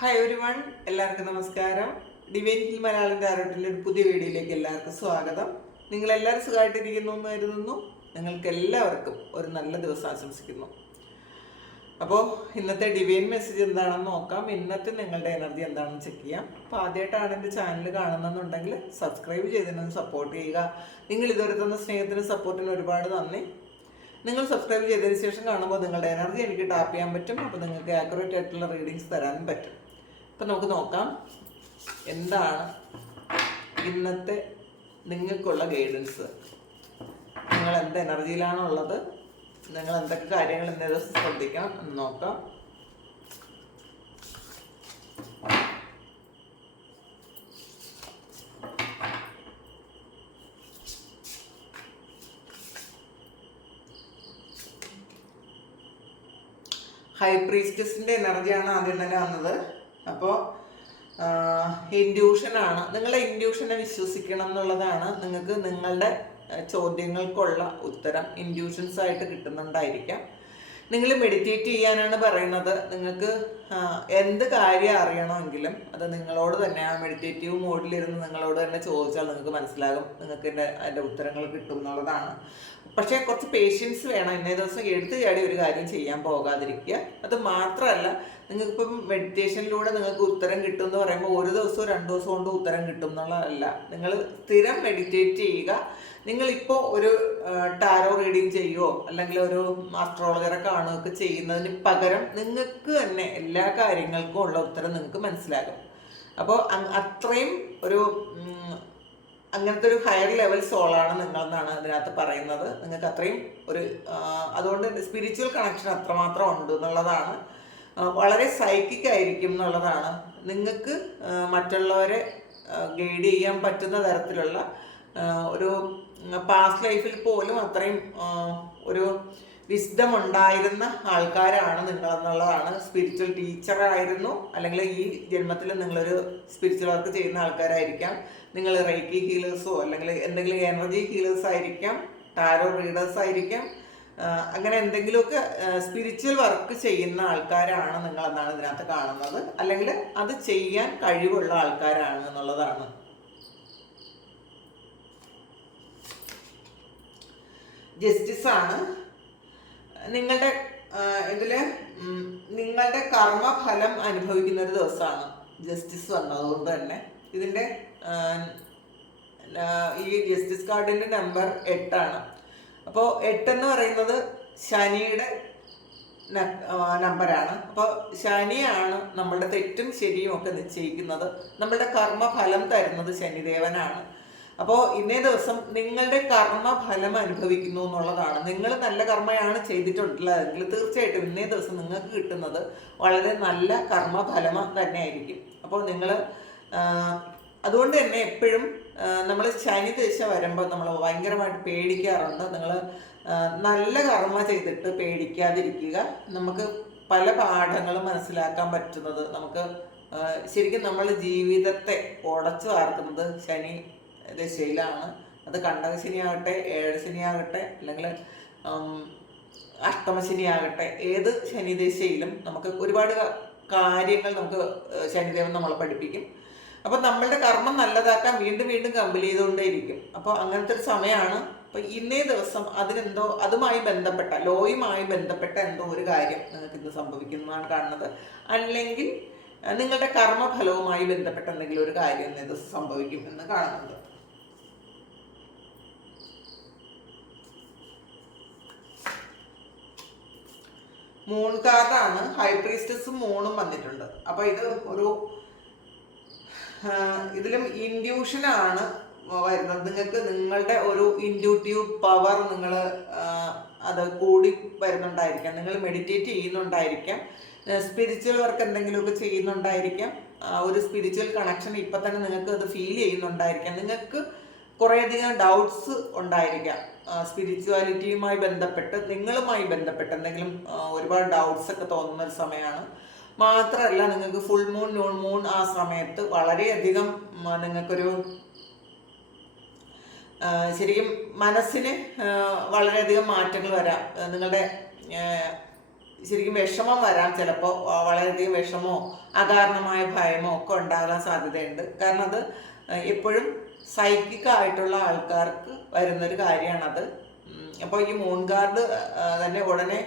Hi everyone, എല്ലാവർക്കും നമസ്കാരം. Divine hill Malayalam ടാരോട്ടിൻ്റെ ഒരു പുതിയ വീഡിയോയിലേക്ക് എല്ലാവർക്കും സ്വാഗതം. നിങ്ങളെല്ലാവരും സുഖമായിട്ടിരിക്കുന്നു എന്ന് കരുതുന്നു. നിങ്ങൾക്ക് എല്ലാവർക്കും ഒരു നല്ല ദിവസം ആശംസിക്കുന്നു. അപ്പോൾ ഇന്നത്തെ ഡിവൈൻ മെസ്സേജ് എന്താണെന്ന് നോക്കാം. ഇന്നത്തെ നിങ്ങളുടെ എനർജി എന്താണെന്ന് ചെക്ക് ചെയ്യാം. അപ്പോൾ ആദ്യമായിട്ടാണ് എൻ്റെ ചാനൽ കാണുന്നതെന്നുണ്ടെങ്കിൽ സബ്സ്ക്രൈബ് ചെയ്തതിനൊന്ന് സപ്പോർട്ട് ചെയ്യുക. നിങ്ങൾ ഇതുവരെ തന്ന സ്നേഹത്തിനും സപ്പോർട്ടിനും ഒരുപാട് നന്ദി. നിങ്ങൾ സബ്സ്ക്രൈബ് ചെയ്തതിന് ശേഷം കാണുമ്പോൾ നിങ്ങളുടെ എനർജി എനിക്ക് ടാപ്പ് ചെയ്യാൻ പറ്റും. അപ്പോൾ നിങ്ങൾക്ക് ആക്യുറേറ്റ് ആയിട്ടുള്ള റീഡിങ്സ് തരാനും പറ്റും. അപ്പം നമുക്ക് നോക്കാം എന്താണ് ഇന്നത്തെ നിങ്ങൾക്കുള്ള ഗൈഡൻസ്. നിങ്ങൾ എന്ത് എനർജിയിലാണുള്ളത്, നിങ്ങൾ എന്തൊക്കെ കാര്യങ്ങൾ ഇന്നേ ദിവസം ശ്രദ്ധിക്കണം എന്ന് നോക്കാം. ഹൈ പ്രീസ്റ്റസിൻ്റെ എനർജിയാണ് ആദ്യം തന്നെ വന്നത്. അപ്പോൾ ഇൻഡ്യൂഷനാണ്. നിങ്ങളുടെ ഇൻഡ്യൂഷനെ വിശ്വസിക്കണം എന്നുള്ളതാണ്. നിങ്ങൾക്ക് നിങ്ങളുടെ ചോദ്യങ്ങൾക്കുള്ള ഉത്തരം ഇൻഡ്യൂഷൻസ് ആയിട്ട് കിട്ടുന്നുണ്ടായിരിക്കാം. നിങ്ങൾ മെഡിറ്റേറ്റ് ചെയ്യാനാണ് പറയുന്നത്. നിങ്ങൾക്ക് എന്ത് കാര്യം അറിയണമെങ്കിലും അത് നിങ്ങളോട് തന്നെ ആ മെഡിറ്റേറ്റീവ് മോഡിലിരുന്ന് നിങ്ങളോട് തന്നെ ചോദിച്ചാൽ നിങ്ങൾക്ക് മനസ്സിലാകും, നിങ്ങൾക്ക് അതിൻ്റെ ഉത്തരങ്ങൾ കിട്ടും എന്നുള്ളതാണ്. പക്ഷേ കുറച്ച് പേഷ്യൻസ് വേണം. ഇന്നേ ദിവസം എടുത്തു ചാടി ഒരു കാര്യം ചെയ്യാൻ പോകാതിരിക്കുക. അത് മാത്രമല്ല, നിങ്ങൾക്കിപ്പം മെഡിറ്റേഷനിലൂടെ നിങ്ങൾക്ക് ഉത്തരം കിട്ടും എന്ന് പറയുമ്പോൾ ഒരു ദിവസമോ 2 ദിവസം കൊണ്ട് ഉത്തരം കിട്ടും എന്നുള്ളതല്ല. നിങ്ങൾ സ്ഥിരം മെഡിറ്റേറ്റ് ചെയ്യുക. നിങ്ങളിപ്പോൾ ഒരു ടാരോ റീഡിങ് ചെയ്യുമോ അല്ലെങ്കിൽ ഒരു ആസ്ട്രോളജറെ കാണുകയൊക്കെ ചെയ്യുന്നതിന് പകരം നിങ്ങൾക്ക് തന്നെ എല്ലാ കാര്യങ്ങൾക്കും ഉള്ള ഉത്തരം നിങ്ങൾക്ക് മനസ്സിലാകും. അപ്പോൾ അത്രയും ഒരു അങ്ങനത്തെ ഒരു ഹയർ ലെവൽ സോളാണ് നിങ്ങളെന്നാണ് അതിനകത്ത് പറയുന്നത്. നിങ്ങൾക്ക് അത്രയും ഒരു അതുകൊണ്ട് സ്പിരിച്വൽ കണക്ഷൻ അത്രമാത്രം ഉണ്ട് എന്നുള്ളതാണ്. വളരെ സൈക്കിക് ആയിരിക്കും എന്നുള്ളതാണ്. നിങ്ങൾക്ക് മറ്റുള്ളവരെ ഗൈഡ് ചെയ്യാൻ പറ്റുന്ന തരത്തിലുള്ള ഒരു പാസ്റ്റ് ലൈഫിൽ പോലും അത്രയും ഒരു വിസ്ഡം ഉണ്ടായിരുന്ന ആൾക്കാരാണ് നിങ്ങളെന്നുള്ളതാണ്. സ്പിരിച്വൽ ടീച്ചറായിരുന്നു, അല്ലെങ്കിൽ ഈ ജന്മത്തിൽ നിങ്ങളൊരു സ്പിരിച്വൽ വർക്ക് ചെയ്യുന്ന ആൾക്കാരായിരിക്കാം. നിങ്ങൾ റേക്കി ഹീലേഴ്സോ അല്ലെങ്കിൽ എന്തെങ്കിലും എനർജി ഹീലേഴ്സ് ആയിരിക്കാം, ടാരോ റീഡേഴ്സ് ആയിരിക്കാം. അങ്ങനെ എന്തെങ്കിലുമൊക്കെ സ്പിരിച്വൽ വർക്ക് ചെയ്യുന്ന ആൾക്കാരാണ് നിങ്ങളെന്നാണ് ഇതിനകത്ത് കാണുന്നത്. അല്ലെങ്കിൽ അത് ചെയ്യാൻ കഴിവുള്ള ആൾക്കാരാണ് എന്നുള്ളതാണ്. ജസ്റ്റിസാണ് നിങ്ങളുടെ ഇതില് നിങ്ങളുടെ കർമ്മഫലം അനുഭവിക്കുന്ന ഒരു ദിവസമാണ് ജസ്റ്റിസ് വന്നതുകൊണ്ട് തന്നെ. ഇതിൻ്റെ ഈ ജസ്റ്റിസ് കാർഡിൻ്റെ നമ്പർ 8 അപ്പോൾ 8 എന്ന് പറയുന്നത് ശനിയുടെ നമ്പറാണ്. അപ്പോൾ ശനിയാണ് നമ്മളുടെ തെറ്റും ശരിയും ഒക്കെ നിശ്ചയിക്കുന്നത്. നമ്മളുടെ കർമ്മഫലം തരുന്നത് ശനിദേവനാണ്. അപ്പോൾ ഇന്നേ ദിവസം നിങ്ങളുടെ കർമ്മഫലം അനുഭവിക്കുന്നു എന്നുള്ളതാണ്. നിങ്ങൾ നല്ല കർമ്മയാണ് ചെയ്തിട്ടുള്ളതെങ്കിൽ തീർച്ചയായിട്ടും ഇന്നേ ദിവസം നിങ്ങൾക്ക് കിട്ടുന്നത് വളരെ നല്ല കർമ്മഫലം തന്നെയായിരിക്കും. അപ്പോൾ നിങ്ങൾ അതുകൊണ്ട് തന്നെ എപ്പോഴും നമ്മൾ ശനി ദശ വരുമ്പോൾ നമ്മൾ ഭയങ്കരമായിട്ട് പേടിക്കാറുണ്ട്. നിങ്ങൾ നല്ല കർമ്മ ചെയ്തിട്ട് പേടിക്കാതിരിക്കുക. നമുക്ക് പല പാഠങ്ങളും മനസ്സിലാക്കാൻ പറ്റുന്നത് നമുക്ക് ശരിക്കും നമ്മൾ ജീവിതത്തെ ഉടച്ചു വാർക്കുന്നത് ശനി ദശയിലാണ്. അത് കണ്ടകശനിയാകട്ടെ, ഏഴശനിയാകട്ടെ, അല്ലെങ്കിൽ അഷ്ടമശനിയാകട്ടെ, ഏത് ശനിദശയിലും നമുക്ക് ഒരുപാട് കാര്യങ്ങൾ നമുക്ക് ശനിദേവൻ നമ്മളെ പഠിപ്പിക്കും. അപ്പോൾ നമ്മളുടെ കർമ്മം നല്ലതാക്കാൻ വീണ്ടും വീണ്ടും കമ്പൽ ചെയ്തുകൊണ്ടേയിരിക്കും. അപ്പോൾ അങ്ങനത്തെ ഒരു സമയമാണ്. അപ്പോൾ ഇന്നേ ദിവസം അതിനെന്തോ അതുമായി ബന്ധപ്പെട്ട ലോയുമായി ബന്ധപ്പെട്ട എന്തോ ഒരു കാര്യം നിങ്ങൾക്ക് ഇന്ന് സംഭവിക്കുന്നതാണ് കാണുന്നത്. അല്ലെങ്കിൽ നിങ്ങളുടെ കർമ്മഫലവുമായി ബന്ധപ്പെട്ട എന്തെങ്കിലും ഒരു കാര്യം ഇന്നേ ദിവസം സംഭവിക്കും എന്ന് കാണുന്നുണ്ട്. മൂൺ കാർഡാണ്. ഹൈ പ്രീസ്റ്റസും മൂണും വന്നിട്ടുണ്ട്. അപ്പോൾ ഇത് ഒരു ഇതിലും ഇൻഡ്യൂഷനാണ് വരുന്നത്. നിങ്ങൾക്ക് നിങ്ങളുടെ ഒരു ഇൻഡ്യൂട്ടീവ് പവർ നിങ്ങൾ അത് കൂടി വരുന്നുണ്ടായിരിക്കാം. നിങ്ങൾ മെഡിറ്റേറ്റ് ചെയ്യുന്നുണ്ടായിരിക്കാം, സ്പിരിച്വൽ വർക്ക് എന്തെങ്കിലുമൊക്കെ ചെയ്യുന്നുണ്ടായിരിക്കാം. ഒരു സ്പിരിച്വൽ കണക്ഷൻ ഇപ്പം തന്നെ നിങ്ങൾക്ക് അത് ഫീൽ ചെയ്യുന്നുണ്ടായിരിക്കാം. നിങ്ങൾക്ക് കുറേയധികം ഡൗട്ട്സ് ഉണ്ടായിരിക്കാം. സ്പിരിച്വാലിറ്റിയുമായി ബന്ധപ്പെട്ട് നിങ്ങളുമായി ബന്ധപ്പെട്ട് എന്തെങ്കിലും ഒരുപാട് ഡൗട്ട്സ് ഒക്കെ തോന്നുന്ന ഒരു സമയമാണ്. മാത്രമല്ല, നിങ്ങൾക്ക് ഫുൾ മൂൺ, ന്യൂ മൂൺ ആ സമയത്ത് വളരെയധികം നിങ്ങൾക്കൊരു ശരിക്കും മനസ്സിന് വളരെയധികം മാറ്റങ്ങൾ വരാം. നിങ്ങളുടെ ശരിക്കും വിഷമം വരാം. ചിലപ്പോൾ വളരെയധികം വിഷമോ അകാരണമായ ഭയമോ ഒക്കെ ഉണ്ടാകാൻ സാധ്യതയുണ്ട്. കാരണം അത് എപ്പോഴും സൈക്കിക്കായിട്ടുള്ള ആൾക്കാർക്ക് വരുന്നൊരു കാര്യമാണത്. അപ്പോൾ ഈ മൂൺ കാർഡ് തന്നെ ഉടനെ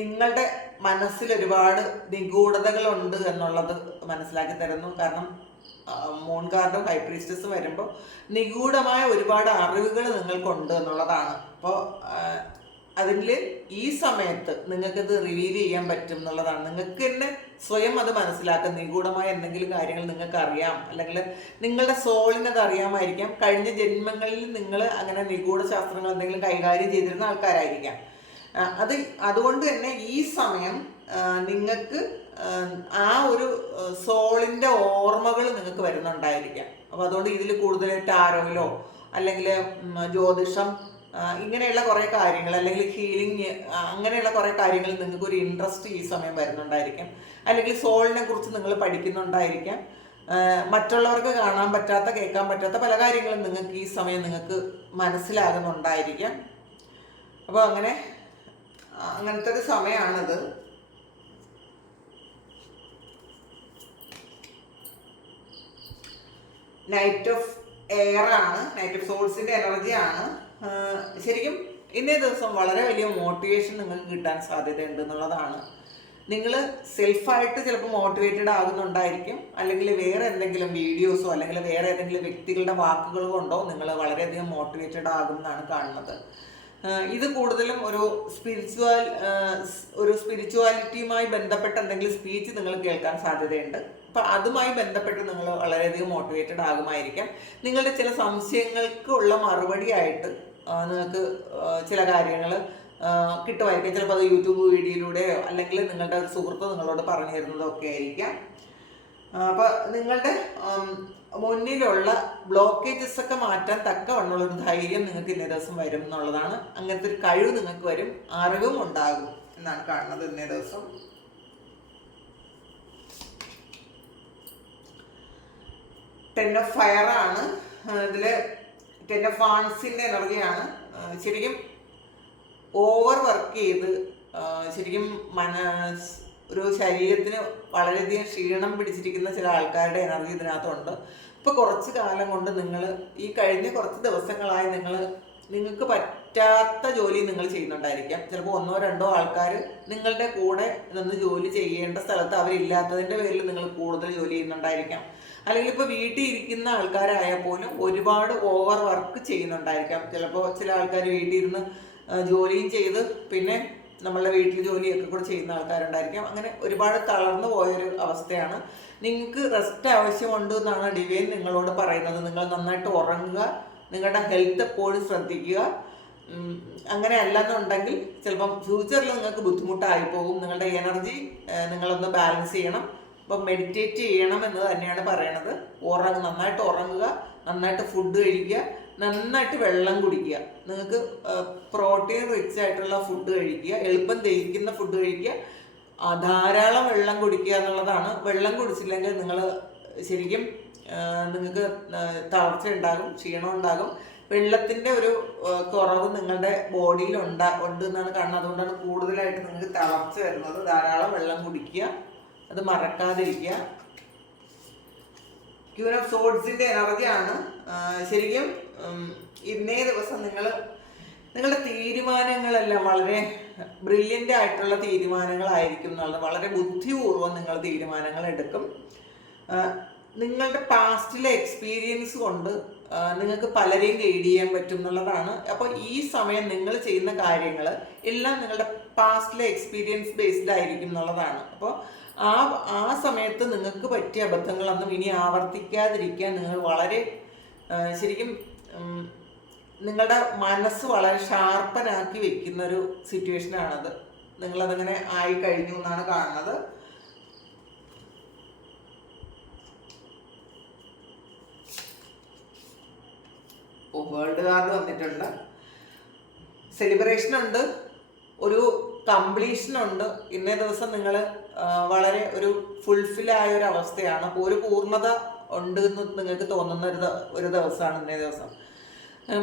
നിങ്ങളുടെ മനസ്സിൽ ഒരുപാട് നിഗൂഢതകളുണ്ട് എന്നുള്ളത് മനസ്സിലാക്കി തരുന്നു. കാരണം മൂൺ കാർഡും ഹൈ പ്രീസ്റ്റസും വരുമ്പോൾ നിഗൂഢമായ ഒരുപാട് അറിവുകൾ നിങ്ങൾക്കുണ്ട് എന്നുള്ളതാണ്. അപ്പോൾ അതിൽ ഈ സമയത്ത് നിങ്ങൾക്കത് റിവീൽ ചെയ്യാൻ പറ്റും എന്നുള്ളതാണ്. നിങ്ങൾക്ക് തന്നെ സ്വയം അത് മനസ്സിലാക്കാം. നിഗൂഢമായ എന്തെങ്കിലും കാര്യങ്ങൾ നിങ്ങൾക്ക് അറിയാം, അല്ലെങ്കിൽ നിങ്ങളുടെ സോളിനത് അറിയാമായിരിക്കാം. കഴിഞ്ഞ ജന്മങ്ങളിൽ നിങ്ങൾ അങ്ങനെ നിഗൂഢ ശാസ്ത്രങ്ങൾ എന്തെങ്കിലും കൈകാര്യം ചെയ്തിരുന്ന ആൾക്കാരായിരിക്കാം. അതുകൊണ്ട് തന്നെ ഈ സമയം നിങ്ങൾക്ക് ആ ഒരു സോളിൻ്റെ ഓർമ്മകൾ നിങ്ങൾക്ക് വരുന്നുണ്ടായിരിക്കാം. അപ്പോൾ അതുകൊണ്ട് ഇതിൽ കൂടുതൽ ടാരോയിലോ അല്ലെങ്കിൽ ജ്യോതിഷം ഇങ്ങനെയുള്ള കുറേ കാര്യങ്ങൾ, അല്ലെങ്കിൽ ഹീലിംഗ്, അങ്ങനെയുള്ള കുറേ കാര്യങ്ങൾ നിങ്ങൾക്ക് ഒരു ഇൻട്രസ്റ്റ് ഈ സമയം വരുന്നുണ്ടായിരിക്കാം. അല്ലെങ്കിൽ സോളിനെ കുറിച്ച് നിങ്ങൾ പഠിക്കുന്നുണ്ടായിരിക്കാം. മറ്റുള്ളവർക്ക് കാണാൻ പറ്റാത്ത, കേൾക്കാൻ പറ്റാത്ത പല കാര്യങ്ങളും നിങ്ങൾക്ക് ഈ സമയം നിങ്ങൾക്ക് മനസ്സിലാകുന്നുണ്ടായിരിക്കാം. അപ്പോൾ അങ്ങനത്തെ ഒരു സമയമാണിത്. നൈറ്റ് ഓഫ് എയർ ആണ്, നൈറ്റ് ഓഫ് സോൾസിന്റെ എനർജിയാണ്. ശരിക്കും ഇന്നേ ദിവസം വളരെ വലിയ മോട്ടിവേഷൻ നിങ്ങൾക്ക് കിട്ടാൻ സാധ്യതയുണ്ട് എന്നുള്ളതാണ്. നിങ്ങൾ സെൽഫായിട്ട് ചിലപ്പോൾ മോട്ടിവേറ്റഡ് ആകുന്നുണ്ടായിരിക്കും, അല്ലെങ്കിൽ വേറെ എന്തെങ്കിലും വീഡിയോസോ അല്ലെങ്കിൽ വേറെ ഏതെങ്കിലും വ്യക്തികളുടെ വാക്കുകൾ കൊണ്ടോ നിങ്ങൾ വളരെയധികം മോട്ടിവേറ്റഡ് ആകുമെന്നാണ് കാണുന്നത്. ഇത് കൂടുതലും ഒരു സ്പിരിച്വാലിറ്റിയുമായി ബന്ധപ്പെട്ട എന്തെങ്കിലും സ്പീച്ച് നിങ്ങൾ കേൾക്കാൻ സാധ്യതയുണ്ട്. അപ്പം അതുമായി ബന്ധപ്പെട്ട് നിങ്ങൾ വളരെയധികം മോട്ടിവേറ്റഡ് ആകുമായിരിക്കാം. നിങ്ങളുടെ ചില സംശയങ്ങൾക്കുള്ള മറുപടിയായിട്ട് നിങ്ങൾക്ക് ചില കാര്യങ്ങൾ കിട്ടുമായിരിക്കും. ചിലപ്പോൾ അത് യൂട്യൂബ് വീഡിയോയിലൂടെയോ അല്ലെങ്കിൽ നിങ്ങളുടെ ഒരു സുഹൃത്ത് നിങ്ങളോട് പറഞ്ഞു തരുന്നതോ ഒക്കെ ആയിരിക്കാം. അപ്പോൾ നിങ്ങളുടെ മുന്നിലുള്ള ബ്ലോക്കേജസ് ഒക്കെ മാറ്റാൻ തക്കവണ്ണമുള്ളൊരു ധൈര്യം നിങ്ങൾക്ക് ഇന്നേ ദിവസം വരും എന്നുള്ളതാണ്. അങ്ങനത്തെ ഒരു കഴിവ് നിങ്ങൾക്ക് വരും, അറിവും ഉണ്ടാകും എന്നാണ് കാണുന്നത് ഇന്നേ ദിവസം. ടെൻ ഓഫ് ഫയർ ആണ് ഇതിൽ. ടെൻ ഓഫ് വാൺസിൻ്റെ എനർജിയാണ്. ശരിക്കും ഓവർ വർക്ക് ചെയ്ത് ശരിക്കും ഒരു ശരീരത്തിന് വളരെയധികം ക്ഷീണം പിടിച്ചിരിക്കുന്ന ചില ആൾക്കാരുടെ എനർജി ഇതിനകത്തുണ്ട്. ഇപ്പോൾ കുറച്ച് കാലം കൊണ്ട് നിങ്ങൾ ഈ കഴിഞ്ഞ കുറച്ച് ദിവസങ്ങളായി നിങ്ങൾക്ക് പറ്റാത്ത ജോലി നിങ്ങൾ ചെയ്യുന്നുണ്ടായിരിക്കാം. ചിലപ്പോൾ 1-2 ആൾക്കാർ നിങ്ങളുടെ കൂടെ നിന്ന് ജോലി ചെയ്യേണ്ട സ്ഥലത്ത് അവരില്ലാത്തതിൻ്റെ പേരിൽ നിങ്ങൾ കൂടുതൽ ജോലി ചെയ്യുന്നുണ്ടായിരിക്കാം. അല്ലെങ്കിൽ ഇപ്പോൾ വീട്ടിൽ ഇരിക്കുന്ന ആൾക്കാരായാൽ പോലും ഒരുപാട് ഓവർ വർക്ക് ചെയ്യുന്നുണ്ടായിരിക്കാം. ചിലപ്പോൾ ചില ആൾക്കാർ വീട്ടിൽ ഇരുന്ന് ജോലിയും ചെയ്ത് പിന്നെ നമ്മളുടെ വീട്ടിൽ ജോലിയൊക്കെ കൂടെ ചെയ്യുന്ന ആൾക്കാരുണ്ടായിരിക്കാം. അങ്ങനെ ഒരുപാട് തളർന്നു പോയൊരു അവസ്ഥയാണ്. നിങ്ങൾക്ക് റെസ്റ്റ് ആവശ്യമുണ്ട് എന്നാണ് ഡിവൈൻ നിങ്ങളോട് പറയുന്നത്. നിങ്ങൾ നന്നായിട്ട് ഉറങ്ങുക, നിങ്ങളുടെ ഹെൽത്ത് എപ്പോഴും ശ്രദ്ധിക്കുക. അങ്ങനെ അല്ലെന്നുണ്ടെങ്കിൽ ചിലപ്പം ഫ്യൂച്ചറിൽ നിങ്ങൾക്ക് ബുദ്ധിമുട്ടായി പോകും. നിങ്ങളുടെ എനർജി നിങ്ങളൊന്ന് ബാലൻസ് ചെയ്യണം. അപ്പം മെഡിറ്റേറ്റ് ചെയ്യണം എന്ന് തന്നെയാണ് പറയണത്. നന്നായിട്ട് ഉറങ്ങുക, നന്നായിട്ട് ഫുഡ് കഴിക്കുക, നന്നായിട്ട് വെള്ളം കുടിക്കുക. നിങ്ങൾക്ക് പ്രോട്ടീൻ റിച്ച് ആയിട്ടുള്ള ഫുഡ് കഴിക്കുക, എളുപ്പം ദഹിക്കുന്ന ഫുഡ് കഴിക്കുക, ധാരാളം വെള്ളം കുടിക്കുക എന്നുള്ളതാണ്. വെള്ളം കുടിച്ചില്ലെങ്കിൽ നിങ്ങൾ ശരിക്കും നിങ്ങൾക്ക് തളർച്ച ഉണ്ടാകും, ക്ഷീണം ഉണ്ടാകും. വെള്ളത്തിൻ്റെ ഒരു കുറവ് നിങ്ങളുടെ ബോഡിയിൽ ഉണ്ട് എന്നാണ് കാണുന്നത്. അതുകൊണ്ടാണ് കൂടുതലായിട്ട് നിങ്ങൾക്ക് തളർച്ച വരുന്നത്. ധാരാളം വെള്ളം കുടിക്കുക, അത് മറക്കാതിരിക്കുക. ക്യൂൻ ഓഫ് സോഡ്സിൻ്റെ എനർജിയാണ്. ശരിക്കും ഇന്നേ ദിവസം നിങ്ങളുടെ തീരുമാനങ്ങളെല്ലാം വളരെ ബ്രില്യൻ്റ് ആയിട്ടുള്ള തീരുമാനങ്ങളായിരിക്കും എന്നുള്ളത്. വളരെ ബുദ്ധിപൂർവ്വം നിങ്ങൾ തീരുമാനങ്ങൾ എടുക്കും. നിങ്ങളുടെ പാസ്റ്റിലെ എക്സ്പീരിയൻസ് കൊണ്ട് നിങ്ങൾക്ക് പലരെയും ഗൈഡ് ചെയ്യാൻ പറ്റും എന്നുള്ളതാണ്. അപ്പോൾ ഈ സമയം നിങ്ങൾ ചെയ്യുന്ന കാര്യങ്ങൾ എല്ലാം നിങ്ങളുടെ പാസ്റ്റിലെ എക്സ്പീരിയൻസ് ബേസ്ഡ് ആയിരിക്കും എന്നുള്ളതാണ്. അപ്പോൾ ആ സമയത്ത് നിങ്ങൾക്ക് പറ്റിയ അബദ്ധങ്ങളൊന്നും ഇനി ആവർത്തിക്കാതിരിക്കാൻ നിങ്ങൾ വളരെ ശരിക്കും നിങ്ങളുടെ മനസ്സ് വളരെ ഷാർപ്പനാക്കി വെക്കുന്നൊരു സിറ്റുവേഷനാണത്. നിങ്ങളതങ്ങനെ ആയി കഴിഞ്ഞു എന്നാണ് കാണുന്നത്. വേൾഡ് കാർഡ് വന്നിട്ടുണ്ട്. സെലിബ്രേഷൻ ഉണ്ട്, ഒരു കംപ്ലീഷൻ ഉണ്ട്. ഇന്നേ ദിവസം നിങ്ങൾ വളരെ ഒരു ഫുൾഫില്ലായ ഒരു അവസ്ഥയാണ്. അപ്പോൾ ഒരു പൂർണ്ണത ഉണ്ട് എന്ന് നിങ്ങൾക്ക് തോന്നുന്ന ഒരു ദിവസമാണ് ഇന്നേ ദിവസം.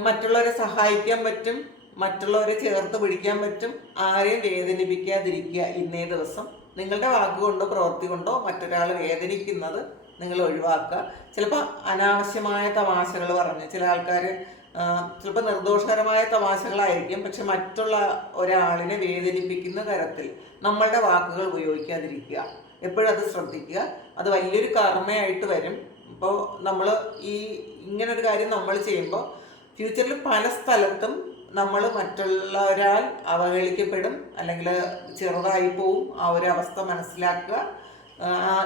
മറ്റുള്ളവരെ സഹായിക്കാൻ പറ്റും, മറ്റുള്ളവരെ ചേർത്ത് പിടിക്കാൻ പറ്റും. ആരെയും വേദനിപ്പിക്കാതിരിക്കുക. ഇന്നേ ദിവസം നിങ്ങളുടെ വാക്കുകൊണ്ടോ പ്രവൃത്തി കൊണ്ടോ മറ്റൊരാൾ വേദനിക്കുന്നത് നിങ്ങൾ ഒഴിവാക്കുക. ചിലപ്പോൾ അനാവശ്യമായ തമാശകൾ പറഞ്ഞ് ചില ആൾക്കാർ ചിലപ്പോൾ നിർദോഷകരമായ തമാശകളായിരിക്കും, പക്ഷെ മറ്റുള്ള ഒരാളിനെ വേദനിപ്പിക്കുന്ന തരത്തിൽ നമ്മളുടെ വാക്കുകൾ ഉപയോഗിക്കാതിരിക്കുക. എപ്പോഴും അത് ശ്രദ്ധിക്കുക. അത് വലിയൊരു കർമ്മയായിട്ട് വരും. ഇപ്പോൾ നമ്മൾ ഇങ്ങനൊരു കാര്യം നമ്മൾ ചെയ്യുമ്പോൾ ഫ്യൂച്ചറിൽ പല സ്ഥലത്തും നമ്മൾ മറ്റുള്ളവരാൽ അവഹേളിക്കപ്പെടും, അല്ലെങ്കിൽ ചെറുതായി പോവും. ആ ഒരു അവസ്ഥ മനസ്സിലാക്കുക.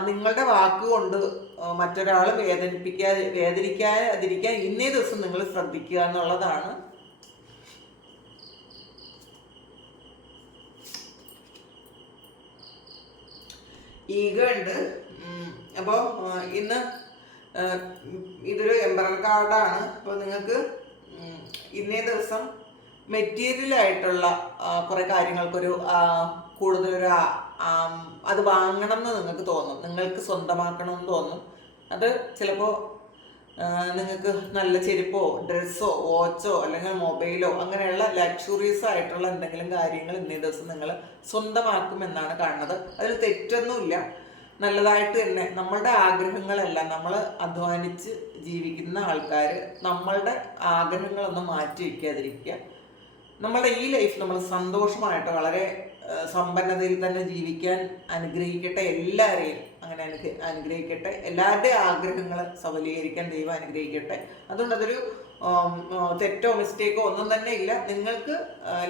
നിങ്ങളുടെ വാക്കുകൊണ്ട് മറ്റൊരാൾ വേദനിക്കാതിരിക്കാൻ ഇന്നേ ദിവസം നിങ്ങൾ ശ്രദ്ധിക്കുക എന്നുള്ളതാണ്. ഈഗോ ഉണ്ട്. അപ്പോൾ ഇന്ന് ഇതൊരു എംബറർ കാർഡാണ്. അപ്പോൾ നിങ്ങൾക്ക് ഇന്നേ ദിവസം മെറ്റീരിയലായിട്ടുള്ള കുറേ കാര്യങ്ങൾക്കൊരു കൂടുതലൊരു അത് വാങ്ങണം എന്ന് നിങ്ങൾക്ക് തോന്നും, നിങ്ങൾക്ക് സ്വന്തമാക്കണം എന്ന് തോന്നും. അത് ചിലപ്പോൾ നിങ്ങൾക്ക് നല്ല ചെരുപ്പോ ഡ്രസ്സോ വാച്ചോ അല്ലെങ്കിൽ മൊബൈലോ അങ്ങനെയുള്ള ലക്ഷറീസ് ആയിട്ടുള്ള എന്തെങ്കിലും കാര്യങ്ങൾ ഇന്നേ ദിവസം നിങ്ങൾ സ്വന്തമാക്കുമെന്നാണ് കാണുന്നത്. അതിൽ തെറ്റൊന്നുമില്ല, നല്ലതായിട്ട് തന്നെ. നമ്മളുടെ ആഗ്രഹങ്ങളെല്ലാം നമ്മൾ അധ്വാനിച്ച് ജീവിക്കുന്ന ആൾക്കാർ നമ്മളുടെ ആഗ്രഹങ്ങളൊന്നും മാറ്റി വയ്ക്കാതിരിക്കുക. നമ്മളുടെ ഈ ലൈഫ് നമ്മൾ സന്തോഷമായിട്ട് വളരെ സമ്പന്നതയിൽ തന്നെ ജീവിക്കാൻ അനുഗ്രഹിക്കട്ടെ. എല്ലാവരെയും അങ്ങനെ അനുഗ്രഹിക്കട്ടെ. എല്ലാവരുടെയും ആഗ്രഹങ്ങൾ സഫലീകരിക്കാൻ ദൈവം അനുഗ്രഹിക്കട്ടെ. അതുകൊണ്ട് അതൊരു തെറ്റോ മിസ്റ്റേക്കോ ഒന്നും തന്നെ ഇല്ല. നിങ്ങൾക്ക്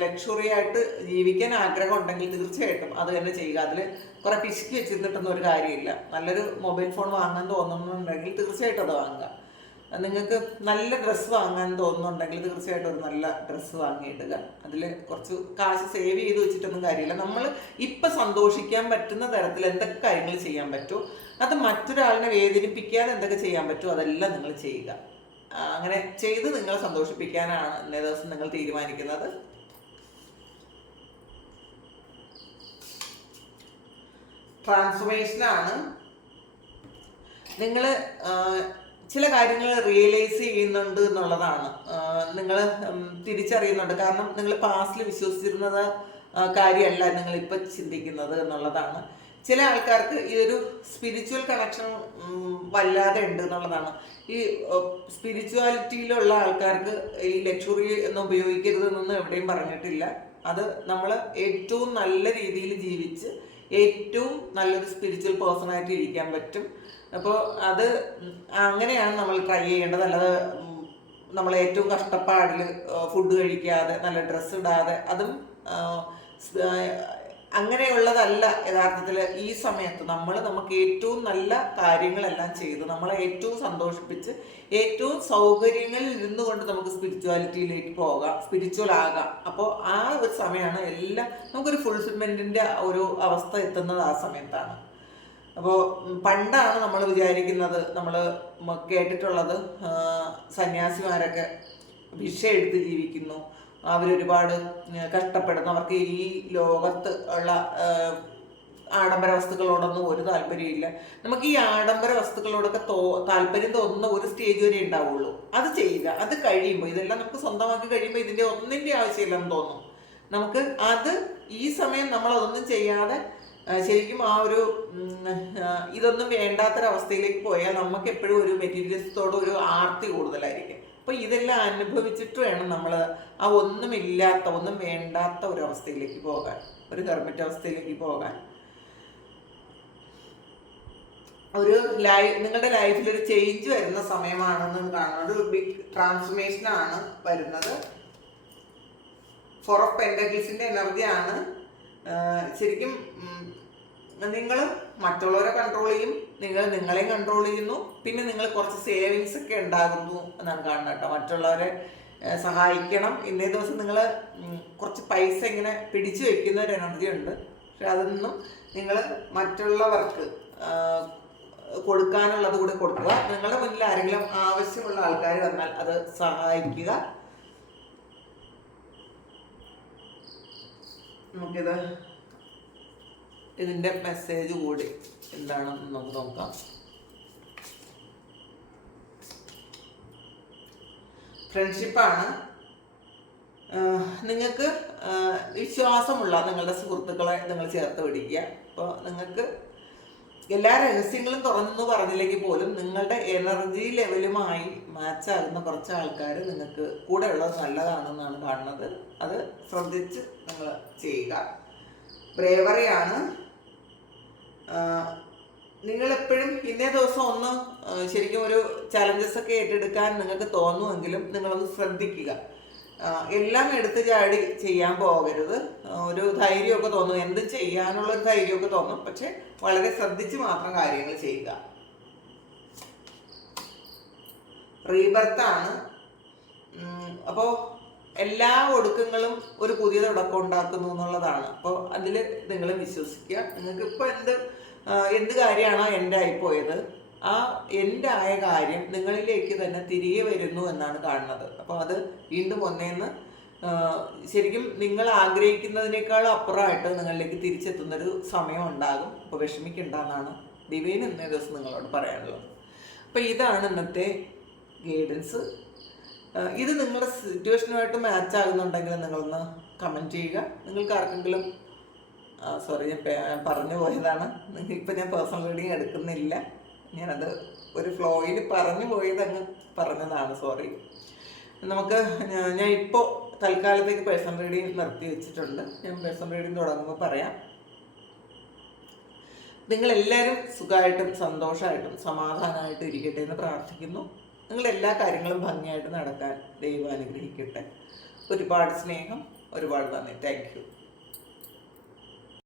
ലക്ഷറി ആയിട്ട് ജീവിക്കാൻ ആഗ്രഹം ഉണ്ടെങ്കിൽ തീർച്ചയായിട്ടും അത് തന്നെ ചെയ്യുക. അതിൽ കുറെ പിശുക്കി വെച്ചിരുന്നിട്ടൊന്നും ഒരു കാര്യമില്ല. നല്ലൊരു മൊബൈൽ ഫോൺ വാങ്ങാൻ തോന്നുന്നുണ്ടെങ്കിൽ തീർച്ചയായിട്ടും അത് വാങ്ങുക. നിങ്ങൾക്ക് നല്ല ഡ്രസ്സ് വാങ്ങാൻ തോന്നുന്നുണ്ടെങ്കിൽ തീർച്ചയായിട്ടും ഒരു നല്ല ഡ്രസ്സ് വാങ്ങിയിടുക. അതിൽ കുറച്ച് കാശ് സേവ് ചെയ്ത് വെച്ചിട്ടൊന്നും കാര്യമില്ല. നമ്മൾ ഇപ്പം സന്തോഷിക്കാൻ പറ്റുന്ന തരത്തിൽ എന്തൊക്കെ കാര്യങ്ങൾ ചെയ്യാൻ പറ്റുമോ, അത് മറ്റൊരാളിനെ വേദനിപ്പിക്കാതെ എന്തൊക്കെ ചെയ്യാൻ പറ്റുമോ അതെല്ലാം നിങ്ങൾ ചെയ്യുക. അങ്ങനെ ചെയ്ത് നിങ്ങളെ സന്തോഷിപ്പിക്കാനാണ് ഇന്നേ ദിവസം നിങ്ങൾ തീരുമാനിക്കുന്നത്. ട്രാൻസ്ഫോർമേഷനാണ്. നിങ്ങൾ ചില കാര്യങ്ങൾ റിയലൈസ് ചെയ്യുന്നുണ്ട് എന്നുള്ളതാണ്. നിങ്ങൾ തിരിച്ചറിയുന്നുണ്ട്. കാരണം നിങ്ങൾ പാസ്റ്റിൽ വിശ്വസിച്ചിരുന്നത് കാര്യമല്ല നിങ്ങളിപ്പോൾ ചിന്തിക്കുന്നത് എന്നുള്ളതാണ്. ചില ആൾക്കാർക്ക് ഈ ഒരു സ്പിരിച്വൽ കണക്ഷൻ വല്ലാതെ ഉണ്ട് എന്നുള്ളതാണ്. ഈ സ്പിരിച്വാലിറ്റിയിലുള്ള ആൾക്കാർക്ക് ഈ ലക്ഷറി ഒന്നും ഉപയോഗിക്കരുത് എന്നൊന്നും എവിടെയും പറഞ്ഞിട്ടില്ല. അത് നമ്മൾ ഏറ്റവും നല്ല രീതിയിൽ ജീവിച്ച് ഏറ്റവും നല്ലൊരു സ്പിരിച്വൽ പേഴ്സണായിട്ട് ഇരിക്കാൻ പറ്റും. അപ്പോൾ അത് അങ്ങനെയാണ് നമ്മൾ ട്രൈ ചെയ്യേണ്ടത്. അല്ലാതെ നമ്മൾ ഏറ്റവും കഷ്ടപ്പാടിൽ ഫുഡ് കഴിക്കാതെ നല്ല ഡ്രസ്സ് ഇടാതെ അതും അങ്ങനെയുള്ളതല്ല യഥാർത്ഥത്തിൽ. ഈ സമയത്ത് നമുക്ക് ഏറ്റവും നല്ല കാര്യങ്ങളെല്ലാം ചെയ്ത് നമ്മളെ ഏറ്റവും സന്തോഷിപ്പിച്ച് ഏറ്റവും സൗകര്യങ്ങളിൽ ഇരുന്നു കൊണ്ട് നമുക്ക് സ്പിരിച്വാലിറ്റിയിലേക്ക് പോകാം, സ്പിരിച്വൽ ആകാം. അപ്പോൾ ആ ഒരു സമയമാണ് എല്ലാം നമുക്കൊരു ഫുൾഫിൽമെൻറ്റിൻ്റെ ഒരു അവസ്ഥ എത്തുന്നത് ആ സമയത്താണ്. അപ്പോൾ പണ്ടാണ് നമ്മൾ വിചാരിക്കുന്നത്, നമ്മൾ കേട്ടിട്ടുള്ളത് സന്യാസിമാരൊക്കെ ഭിക്ഷ എടുത്ത് ജീവിക്കുന്നു, അവരൊരുപാട് കഷ്ടപ്പെടുന്നു, അവർക്ക് ഈ ലോകത്ത് ഉള്ള ആഡംബര വസ്തുക്കളോടൊന്നും ഒരു താല്പര്യമില്ല. നമുക്ക് ഈ ആഡംബര വസ്തുക്കളോടൊക്കെ താല്പര്യം തോന്നുന്ന ഒരു സ്റ്റേജ് വരെ ഉണ്ടാവുള്ളൂ. അത് ചെയ്യുക. അത് കഴിയുമ്പോൾ ഇതെല്ലാം നമുക്ക് സ്വന്തമാക്കി കഴിയുമ്പോൾ ഇതിൻ്റെ ഒന്നിൻ്റെ ആവശ്യമില്ലെന്ന് തോന്നും നമുക്ക്. അത് ഈ സമയം നമ്മളതൊന്നും ചെയ്യാതെ ശരിക്കും ആ ഒരു ഇതൊന്നും വേണ്ടാത്തൊരവസ്ഥയിലേക്ക് പോയാൽ നമുക്ക് എപ്പോഴും ഒരു മെറ്റീരിയൽസത്തോട് ഒരു ആർത്തി കൂടുതലായിരിക്കും. അപ്പോൾ ഇതെല്ലാം അനുഭവിച്ചിട്ട് വേണം നമ്മൾ ആ ഒന്നുമില്ലാത്ത ഒന്നും വേണ്ടാത്ത ഒരു അവസ്ഥയിലേക്ക് പോകാൻ, ഒരു ഹെർമിറ്റ് അവസ്ഥയിലേക്ക് പോകാൻ. ഒരു നിങ്ങളുടെ ലൈഫിൽ ഒരു ചേഞ്ച് വരുന്ന സമയമാണെന്ന് കാണുന്നത്. ഒരു ബിഗ് ട്രാൻസ്ഫോർമേഷനാണ് വരുന്നത്. 4 ഓഫ് പെന്റക്കിൾസിന്റെ എനർജിയാണ്. ശരിക്കും നിങ്ങൾ മറ്റുള്ളവരെ കൺട്രോൾ ചെയ്യും, നിങ്ങൾ നിങ്ങളെയും കൺട്രോൾ ചെയ്യുന്നു, പിന്നെ നിങ്ങൾ കുറച്ച് സേവിങ്സ് ഒക്കെ ഉണ്ടാകുന്നു എന്നാണ് കാണുന്നത് കേട്ടോ. മറ്റുള്ളവരെ സഹായിക്കണം. ഇന്നേ ദിവസം നിങ്ങൾ കുറച്ച് പൈസ ഇങ്ങനെ പിടിച്ചു വെക്കുന്ന ഒരു എനർജി ഉണ്ട്. പക്ഷെ അതൊന്നും നിങ്ങൾ മറ്റുള്ളവർക്ക് കൊടുക്കാനുള്ളത് കൂടെ കൊടുക്കുക. നിങ്ങളുടെ മുന്നിൽ ആരെങ്കിലും ആവശ്യമുള്ള ആൾക്കാർ വന്നാൽ അത് സഹായിക്കുക. നമുക്കിത് ഇതിൻ്റെ മെസ്സേജ് കൂടി എന്താണെന്ന് നമുക്ക് നോക്കാം. ഫ്രണ്ട്ഷിപ്പാണ്. നിങ്ങൾക്ക് വിശ്വാസമുള്ള നിങ്ങളുടെ സുഹൃത്തുക്കളെ നിങ്ങൾ ചേർത്ത് പിടിക്കുക. അപ്പോൾ നിങ്ങൾക്ക് എല്ലാ രഹസ്യങ്ങളും തുറന്നു പറഞ്ഞില്ലെങ്കിൽ പോലും നിങ്ങളുടെ എനർജി ലെവലുമായി മാച്ചാകുന്ന കുറച്ച് ആൾക്കാർ നിങ്ങൾക്ക് കൂടെ ഉള്ളത് നല്ലതാണെന്നാണ് കാണുന്നത്. അത് ശ്രദ്ധിച്ച് നിങ്ങൾ ചെയ്യുക. ബ്രേവറിയാണ്. നിങ്ങളെപ്പോഴും ഇന്നേ ദിവസം ഒന്ന് ശരിക്കും ഒരു ചലഞ്ചസ് ഒക്കെ ഏറ്റെടുക്കാൻ നിങ്ങൾക്ക് തോന്നുമെങ്കിലും നിങ്ങളൊന്ന് ശ്രദ്ധിക്കുക. എല്ലാം എടുത്ത് ചാടി ചെയ്യാൻ പോകരുത്. ഒരു ധൈര്യമൊക്കെ തോന്നും, എന്ത് ചെയ്യാനുള്ളൊരു ധൈര്യമൊക്കെ തോന്നും, പക്ഷെ വളരെ ശ്രദ്ധിച്ച് മാത്രം കാര്യങ്ങൾ ചെയ്യുക. റീബർത്താണ്. അപ്പോൾ എല്ലാ ഒടുക്കങ്ങളും ഒരു പുതിയ തുടക്കം ഉണ്ടാക്കുന്നു എന്നുള്ളതാണ്. അപ്പോൾ അതിൽ നിങ്ങൾ വിശ്വസിക്കുക. നിങ്ങൾക്ക് ഇപ്പോൾ എന്ത് കാര്യമാണോ എൻ്റെ ആയിപ്പോയത്, ആ എൻ്റെ ആയ കാര്യം നിങ്ങളിലേക്ക് തന്നെ തിരികെ വരുന്നു എന്നാണ് കാണുന്നത്. അപ്പോൾ അത് വീണ്ടും ഒന്നേന്ന് ശരിക്കും നിങ്ങൾ ആഗ്രഹിക്കുന്നതിനേക്കാൾ അപ്പുറമായിട്ട് നിങ്ങളിലേക്ക് തിരിച്ചെത്തുന്നൊരു സമയം ഉണ്ടാകും. അപ്പോൾ വിഷമിക്കണ്ടെന്നാണ് ഡിവൈൻ ഇന്നേ ദിവസം നിങ്ങളോട് പറയാനുള്ളത്. അപ്പോൾ ഇതാണ് ഇന്നത്തെ ഗൈഡൻസ്. ഇത് നിങ്ങളുടെ സിറ്റുവേഷനുമായിട്ട് മാച്ച് ആകുന്നുണ്ടെങ്കിൽ നിങ്ങളൊന്ന് കമൻറ്റ് ചെയ്യുക. നിങ്ങൾക്ക് ആർക്കെങ്കിലും സോറി, ഞാൻ പറഞ്ഞു പോയതാണ്. ഇപ്പം ഞാൻ പേഴ്സണൽ റീഡിങ് എടുക്കുന്നില്ല. ഞാനത് ഒരു ഫ്ലോയിൽ പറഞ്ഞു പോയത് അങ്ങ് പറഞ്ഞതാണ്, സോറി. നമുക്ക് ഞാൻ ഇപ്പോൾ തൽക്കാലത്തേക്ക് പേഴ്സണൽ റീഡിങ് നിർത്തി വെച്ചിട്ടുണ്ട്. ഞാൻ പേഴ്സണൽ റീഡിങ് തുടങ്ങുമ്പോൾ പറയാം. നിങ്ങളെല്ലാവരും സുഖമായിട്ടും സന്തോഷമായിട്ടും സമാധാനമായിട്ടും ഇരിക്കട്ടെ എന്ന് പ്രാർത്ഥിക്കുന്നു. നിങ്ങളുടെ എല്ലാ കാര്യങ്ങളും ഭംഗിയായിട്ട് നടക്കാൻ ദൈവം അനുഗ്രഹിക്കട്ടെ. ഒരുപാട് സ്നേഹം, ഒരുപാട് നന്ദി. Thank you.